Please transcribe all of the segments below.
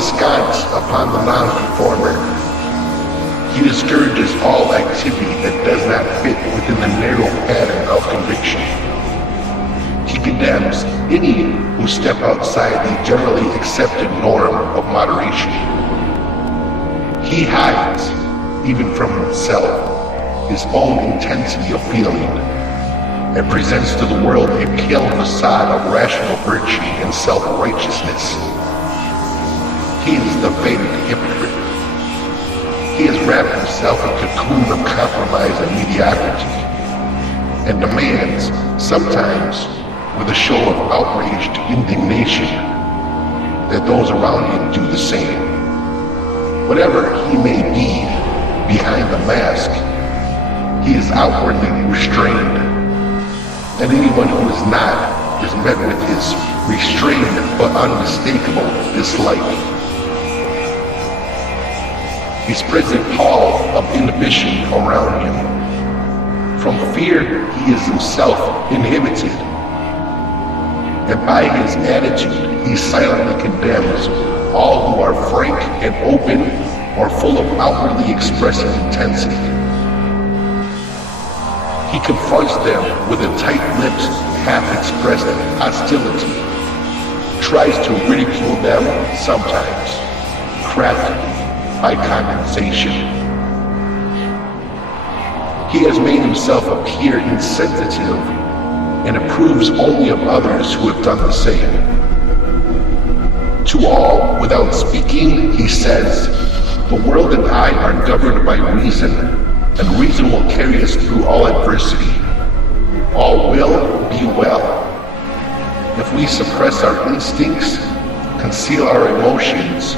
askance upon the non-conformer. He discourages all activity that does not fit within the narrow pattern of conviction. He condemns any who step outside the generally accepted norm of moderation. He hides, even from himself, his own intensity of feeling, and presents to the world a pale facade of rational virtue and self-righteousness. He is the faded hypocrite. He has wrapped himself in a cocoon of compromise and mediocrity, and demands, sometimes with a show of outraged indignation, that those around him do the same. Whatever he may be behind the mask, he is outwardly restrained, and anyone who is not is met with his restrained but unmistakable dislike. He spreads a pall of inhibition around him. From fear, he is himself inhibited. And by his attitude, he silently condemns all who are frank and open or full of outwardly expressive intensity. He confronts them with a tight-lipped, half-expressed hostility, tries to ridicule them sometimes, craftily, by condensation. He has made himself appear insensitive and approves only of others who have done the same. To all, without speaking, he says, "The world and I are governed by reason, and reason will carry us through all adversity. All will be well. If we suppress our instincts, conceal our emotions,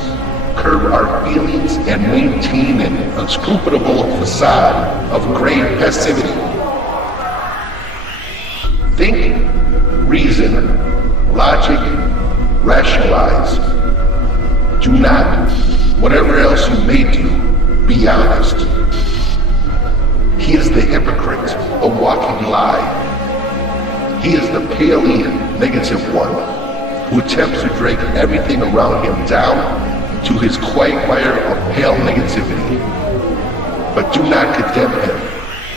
curb our feelings, and maintain an unscrupulous facade of grave passivity. Think, reason, logic, rationalize. Do not, whatever else you may do, be honest." He is the hypocrite, a walking lie. He is the palely negative one, who attempts to drag everything around him down to his quagmire of pale negativity. But do not condemn him.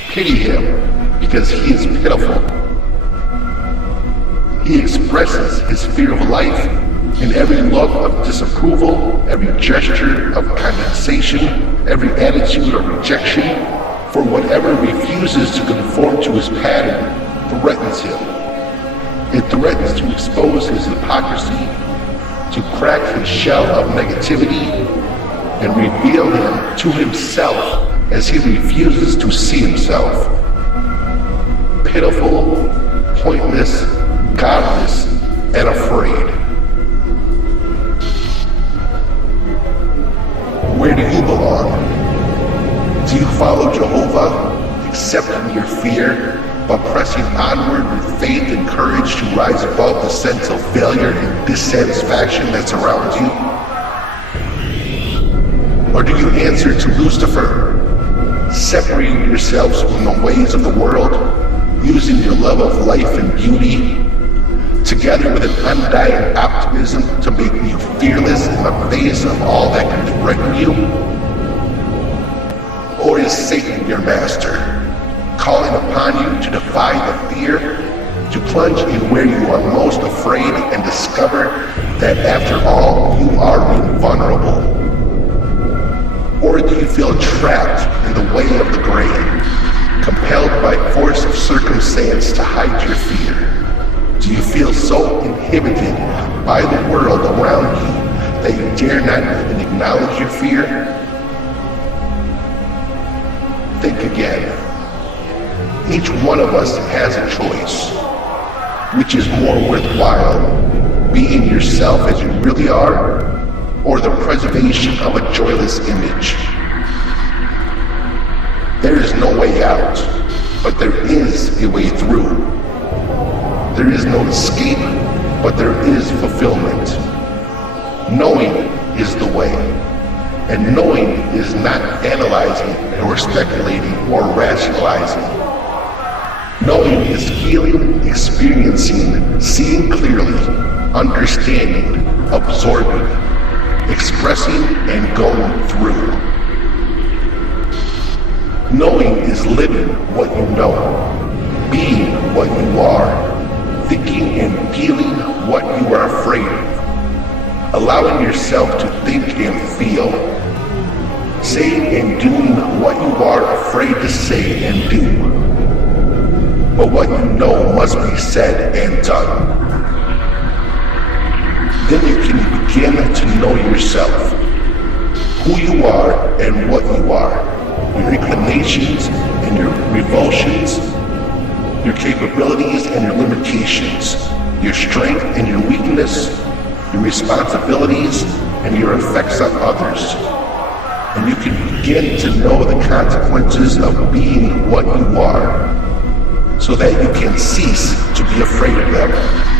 Pity him, because he is pitiful. He expresses his fear of life in every look of disapproval, every gesture of condensation, every attitude of rejection, for whatever refuses to conform to his pattern threatens him. It threatens to expose his hypocrisy, to crack his shell of negativity, and reveal him to himself as he refuses to see himself. Pitiful, pointless, godless, and afraid. Where do you belong? Do you follow Jehovah, accepting your fear, but pressing onward with faith and courage to rise above the sense of failure and dissatisfaction that surrounds you? Or do you answer to Lucifer, separating yourselves from the ways of the world, using your love of life and beauty, together with an undying optimism to make you fearless in the face of all that can threaten you? Or is Satan your master, calling upon you to defy the fear, to plunge in where you are most afraid and discover that after all, you are invulnerable? Or do you feel trapped in the way of the grain, compelled by force of circumstance to hide your fear? Do you feel so inhibited by the world around you that you dare not even acknowledge your fear? Think again. Each one of us has a choice. Which is more worthwhile, being yourself as you really are, or the preservation of a joyless image? There is no way out, but there is a way through. There is no escape, but there is fulfillment. Knowing is the way, and knowing is not analyzing or speculating or rationalizing. Knowing is feeling, experiencing, seeing clearly, understanding, absorbing. expressing and going through. Knowing is living what you know, being what you are, thinking and feeling what you are afraid of, allowing yourself to think and feel, saying and doing what you are afraid to say and do, but what you know must be said and done. Then you can begin to know yourself, who you are and what you are, your inclinations and your revulsions, your capabilities and your limitations, your strength and your weakness, your responsibilities and your effects on others. And you can begin to know the consequences of being what you are, so that you can cease to be afraid of them.